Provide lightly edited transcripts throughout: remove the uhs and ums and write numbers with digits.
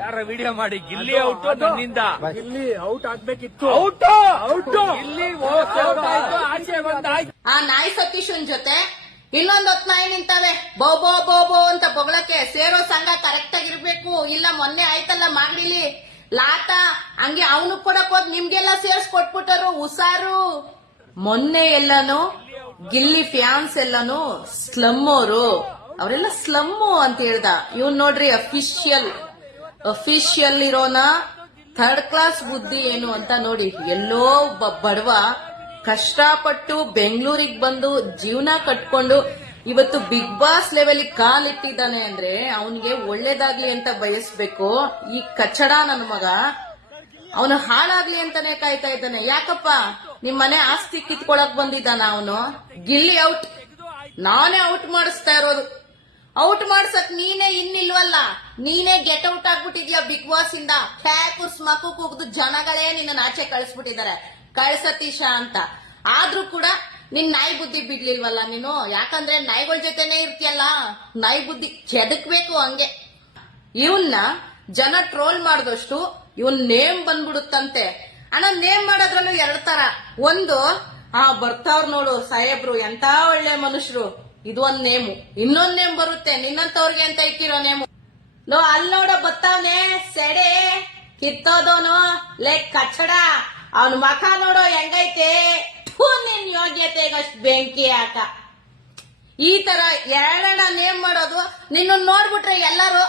ಯಾರ ವಿಡಿಯೋ ಮಾಡಿ ಗಿಲ್ಲಿ ಔಟ್ ನನ್ನಿಂದ ಗಿಲ್ಲಿ ಔಟ್ ಆಗ್ಬೇಕಿತ್ತು. ಔಟ್ ಗಿಲ್ಲಿ ಆಚೆ ಬಂದಾಯ್ತು. ಆ ನಾಯಿ ಸತೀಶನ್ ಜೊತೆ ಇನ್ನೊಂದ್ 10 ನಾಯಿ ನಿಂತವೆ. ಬೋಬೋ ಬೋಬೋ ಅಂತ ಬೊಗಳಕ್ಕೆ ಸೇರೋ ಸಂಘ ಕರೆಕ್ಟ್ ಆಗಿರ್ಬೇಕು. ಇಲ್ಲ ಮೊನ್ನೆ ಆಯ್ತಲ್ಲ ಮಾಡ್ಲಿಲಿ ಲಾಟ ಹಂಗೆ ಅವನು ಕೊಡಕ್ ಹೋದ್ ನಿಮ್ಗೆಲ್ಲ ಸೇರ್ಸ್ ಕೊಟ್ಬಿಟ್ಟರು ಹುಷಾರು. ಮೊನ್ನೆ ಎಲ್ಲಾನು ಗಿಲ್ಲಿ ಫ್ಯಾನ್ಸ್ ಎಲ್ಲಾನು ಸ್ಲಮ್ ಅವರೆಲ್ಲ ಸ್ಲಮ್ಮು ಅಂತ ಹೇಳ್ದ. ಇವ್ನ್ ನೋಡ್ರಿ ಅಫಿಷಿಯಲ್ ಇರೋನ ಥರ್ಡ್ ಕ್ಲಾಸ್ ಬುದ್ಧಿ ಏನು ಅಂತ ನೋಡಿ. ಎಲ್ಲೋ ಬಡವ ಕಷ್ಟಪಟ್ಟು ಬೆಂಗಳೂರಿಗೆ ಬಂದು ಜೀವನ ಕಟ್ಕೊಂಡು ಇವತ್ತು ಬಿಗ್ ಬಾಸ್ ಲೆವೆಲ್ ಕಾಲಿಟ್ಟಿದ್ದಾನೆ ಅಂದ್ರೆ ಅವನಿಗೆ ಒಳ್ಳೇದಾಗ್ಲಿ ಅಂತ ಬಯಸ್ಬೇಕು. ಈ ಕಚಡ ನನ್ನ ಮಗ ಅವನು ಹಾಳಾಗ್ಲಿ ಅಂತಾನೆ ಕಾಯ್ತಾ ಇದ್ದಾನೆ. ಯಾಕಪ್ಪ ನಿಮ್ ಮನೆ ಆಸ್ತಿ ಕಿತ್ಕೊಳಕ್ ಬಂದಿದ್ದಾನ ಅವನು? ಗಿಲ್ಲಿ ಔಟ್, ನಾನೇ ಔಟ್ ಮಾಡಿಸ್ತಾ ಇರೋದು. ಔಟ್ ಮಾಡ್ಸಕ್ ನೀನೇ ಇನ್ನಿಲ್ವಲ್ಲ, ನೀನೇ ಗೆಟ್ ಔಟ್ ಆಗ್ಬಿಟ್ಟಿದ್ಯಾ ಬಿಗ್ ಬಾಸ್ ಇಂದ. ಫ್ಯಾಕುಸ್ ಮಕ್ಕು ಕೂಗ್ದು ಜನಗಳೇ ನಿನ್ನ ಆಚೆ ಕಳಿಸ್ಬಿಟ್ಟಿದ್ದಾರೆ ಕಳ್ಸತೀಶ ಅಂತ. ಆದ್ರೂ ಕೂಡ ನಿನ್ ನಾಯಿ ಬುದ್ಧಿ ಬಿಡ್ಲಿಲ್ವಲ್ಲ ನೀನು. ಯಾಕಂದ್ರೆ ನಾಯಿಗಳ ಜೊತೆನೆ ಇರ್ತೀಯಲ್ಲ, ನಾಯಿ ಬುದ್ಧಿ ಚೆದಕ್ಬೇಕು ಹಂಗೆ. ಇವನ್ನ ಜನ ಟ್ರೋಲ್ ಮಾಡಿದಷ್ಟು ಇವನ್ ನೇಮ್ ಬಂದ್ಬಿಡುತ್ತಂತೆ. ಅಣ್ಣ ನೇಮ್ ಮಾಡೋದ್ರಲ್ಲೂ 2 ತರ. ಒಂದು ಬರ್ತಾವ್ರ ನೋಡು ಸಾಹೇಬ್ರು ಎಂತ ಒಳ್ಳೆ ಮನುಷ್ಯರು, ಇದು ಒಂದ್ ನೇಮು. ಇನ್ನೊಂದ್ ನೇಮ್ ಬರುತ್ತೆ ನಿನ್ನಂತವ್ರಿಗೆ ಅಂತ ಇಕ್ಕಿರೋ ನೇಮು. ಅಲ್ಲಿ ನೋಡೋ ಬತ್ತಾವನೆ ಸೆಡೆ ಕಿತ್ತೋದೋನು ಲೇ ಕಚ್ಚಡ, ಅವನ್ ಮಖ ನೋಡೋ ಹೆಂಗೈತೆ. ನಿನ್ ಯೋಗ್ಯತೆಗಷ್ಟು ಬೆಂಕಿ ಹಾಕ. ಈ ತರ 2 ನೇಮ್ ಮಾಡೋದು. ನಿನ್ನ ನೋಡ್ಬಿಟ್ರೆ ಎಲ್ಲರೂ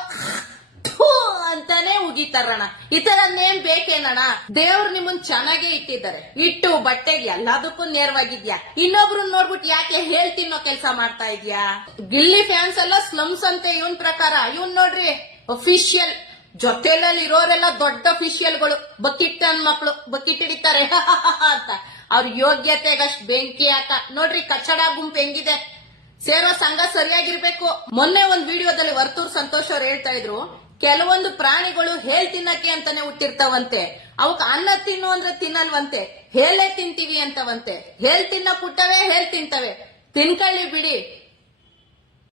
ಅಂತಾನೆ ಉಗಿತಾರಣ. ಈ ತರ ನೇಮ್ ಬೇಕೇನಣ್ಣ? ದೇವ್ರು ನಿಮ್ಮನ್ ಚೆನ್ನಾಗೇ ಇಟ್ಟಿದ್ದಾರೆ. ಇಟ್ಟು ಬಟ್ಟೆಗೆ ಎಲ್ಲದಕ್ಕೂ ನೇರವಾಗಿದ್ಯಾ. ಇನ್ನೊಬ್ರು ನೋಡ್ಬಿಟ್ಟು ಯಾಕೆ ಹೇಳ್ತಿನ್ನೋ ಕೆಲಸ ಮಾಡ್ತಾ ಇದ್ಯಾ? ಗಿಲ್ಲಿ ಫ್ಯಾನ್ಸ್ ಎಲ್ಲ ಸ್ಲಮ್ಸ್ ಅಂತೆ ಇವನ್ ಪ್ರಕಾರ. ಇವನ್ ನೋಡ್ರಿ ಅಫಿಷಿಯಲ್ ಜೊತೆಲಲ್ಲಿ ಇರೋರೆಲ್ಲ ದೊಡ್ಡ ಅಫಿಷಿಯಲ್ಗಳು. ಬಕಿಟ್ ಅನ್ ಮಕ್ಳು ಬಕಿಟ್ ಹಿಡಿತಾರೆ ಅಂತ. ಅವ್ರ ಯೋಗ್ಯತೆಗಷ್ಟು ಬೆಂಕಿ ಹಾಕ. ನೋಡ್ರಿ ಕಚ್ಚಡ ಗುಂಪು ಹೆಂಗಿದೆ. ಸೇರೋ ಸಂಘ ಸರಿಯಾಗಿರ್ಬೇಕು. ಮೊನ್ನೆ ಒಂದ್ ವಿಡಿಯೋದಲ್ಲಿ ವರ್ತೂರ್ ಸಂತೋಷ್ ಅವ್ರು ಹೇಳ್ತಾ ಇದ್ರು, ಕೆಲವೊಂದು ಪ್ರಾಣಿಗಳು ಹೇಲ್ ತಿನ್ನಕ್ಕೆ ಅಂತಾನೆ ಹುಟ್ಟಿರ್ತಾವಂತೆ. ಅವಕ್ ಅನ್ನ ತಿನ್ನು ಅಂದ್ರೆ ತಿನ್ನಲ್ವಂತೆ, ಹೇಲೇ ತಿಂತೀವಿ ಅಂತವಂತೆ. ಹೇಲ್ ತಿನ್ನ ಪುಟ್ಟವೇ ಹೇಲ್ ತಿಂತವೆ. ತಿನ್ಕಳ್ಳಿ ಬಿಡಿ.